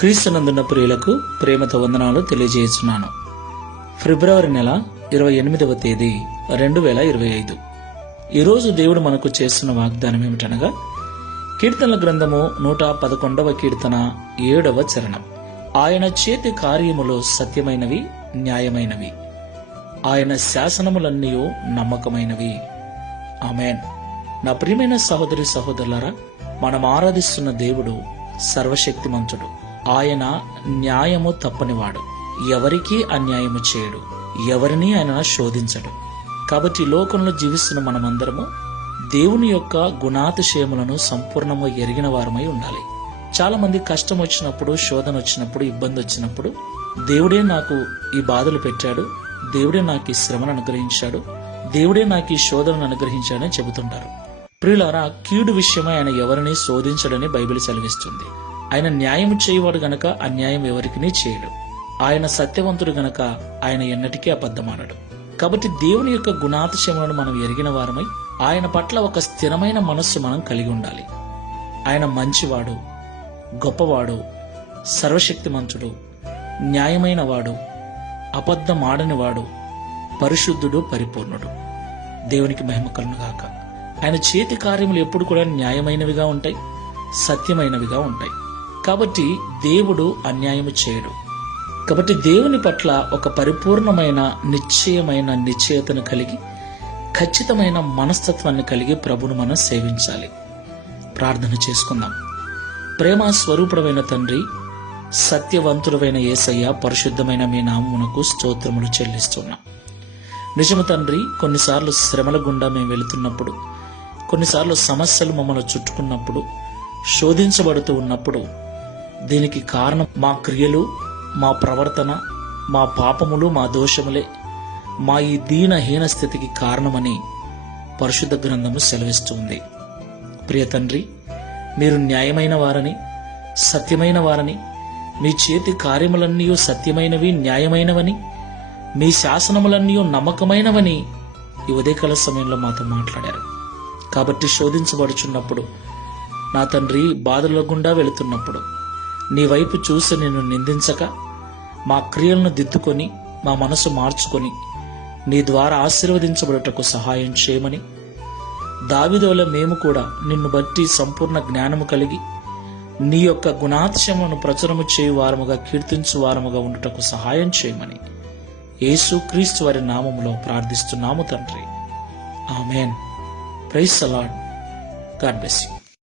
క్రీస్తునందున్న ప్రియులకు ప్రేమతో వందనాలు తెలియజేస్తున్నాను. ఫిబ్రవరి నెల 28వ తేదీ 2025. ఈరోజు దేవుడు మనకు చేస్తున్న వాగ్దానం ఏమిటనగా, కీర్తనల గ్రంథము 111వ కీర్తన 7వ చరణం. ఆయన చేతి కార్యములు సత్యమైనవి, న్యాయమైనవి, ఆయన శాసనములన్నీ నమ్మకమైనవి. ఆమేన్. నా ప్రియమైన సహోదరి సహోదరులారా, మనం ఆరాధిస్తున్న దేవుడు సర్వశక్తిమంతుడు. ఆయన న్యాయము తప్పనివాడు, ఎవరికీ అన్యాయము చేయడు, ఎవరిని ఆయన శోధించడు. కాబట్టి లోకంలో జీవిస్తున్న మనమందరము దేవుని యొక్క గుణాతిశయములను సంపూర్ణంగా ఎరిగిన వారమై ఉండాలి. చాలా మంది కష్టం వచ్చినప్పుడు, శోధన వచ్చినప్పుడు, ఇబ్బంది వచ్చినప్పుడు దేవుడే నాకు ఈ బాధలు పెట్టాడు, దేవుడే నాకు ఈ శ్రమను అనుగ్రహించాడు, దేవుడే నాకు ఈ శోధనను అనుగ్రహించాడని చెబుతుంటారు. ప్రియులారా, కీడు విషయమై ఆయన ఎవరిని శోధించడని బైబిల్ సెలవిస్తుంది. ఆయన న్యాయం చేయవాడు గనక అన్యాయం ఎవరికినీ చేయడు. ఆయన సత్యవంతుడు గనక ఆయన ఎన్నటికీ అబద్ధమానడు. కాబట్టి దేవుని యొక్క గుణాతిశయములను మనం ఎరిగిన వారమై ఆయన పట్ల ఒక స్థిరమైన మనస్సు మనం కలిగి ఉండాలి. ఆయన మంచివాడు, గొప్పవాడు, సర్వశక్తిమంతుడు, న్యాయమైన వాడు, అబద్ధమాడనివాడు, పరిశుద్ధుడు, పరిపూర్ణుడు. దేవునికి మహిమ కలుగుగాక. ఆయన చేతి కార్యములు ఎప్పుడు కూడా న్యాయమైనవిగా ఉంటాయి, సత్యమైనవిగా ఉంటాయి. కాబట్టి దేవుడు అన్యాయము చేయడు. కాబట్టి దేవుని పట్ల ఒక పరిపూర్ణమైన నిశ్చయతను కలిగి, ఖచ్చితమైన మనస్తత్వాన్ని కలిగి ప్రభును మనం సేవించాలి. ప్రార్థన చేసుకుందాం. ప్రేమ స్వరూపుడమైన తండ్రి, సత్యవంతుడైన యేసయ్య, పరిశుద్ధమైన మీ నామమునకు స్తోత్రములు చెల్లిస్తున్నాం. నిజము తండ్రి, కొన్నిసార్లు శ్రమల గుండా మేము వెళుతున్నప్పుడు, కొన్నిసార్లు సమస్యలు మమ్మల్ని చుట్టుకున్నప్పుడు, శోధించబడుతూ ఉన్నప్పుడు దీనికి కారణం మా క్రియలు, మా ప్రవర్తన, మా పాపములు, మా దోషములే మా ఈ దీనహీన స్థితికి కారణమని పరిశుద్ధ గ్రంథము సెలవిస్తుంది. ప్రియ తండ్రి, మీరు న్యాయమైన వారని, సత్యమైన వారని, మీ చేతి కార్యములన్నీ సత్యమైనవి, న్యాయమైనవని, మీ శాసనములన్నీ నమ్మకమైనవని ఈ ఉదయకాల సమయంలో మాతో మాట్లాడారు. కాబట్టి శోధించబడుచున్నప్పుడు, నా తండ్రి, బాధల గుండా వెళుతున్నప్పుడు నీ వైపు చూసి నిన్ను నిందించక, మా క్రియలను దిద్దుకొని, మా మనసు మార్చుకొని నీ ద్వారా ఆశీర్వదించబడుటకు సహాయం చేయమని, దావీదువలె మేము కూడా నిన్ను బట్టి సంపూర్ణ జ్ఞానము కలిగి నీ యొక్క గుణాతిశయములను ప్రచురము చేయు వారముగా, కీర్తించు వారముగా ఉండుటకు సహాయం చేయమని యేసు క్రీస్తు వారి నామములో ప్రార్థిస్తున్నాము తండ్రి. Amen. Praise the Lord. God bless you.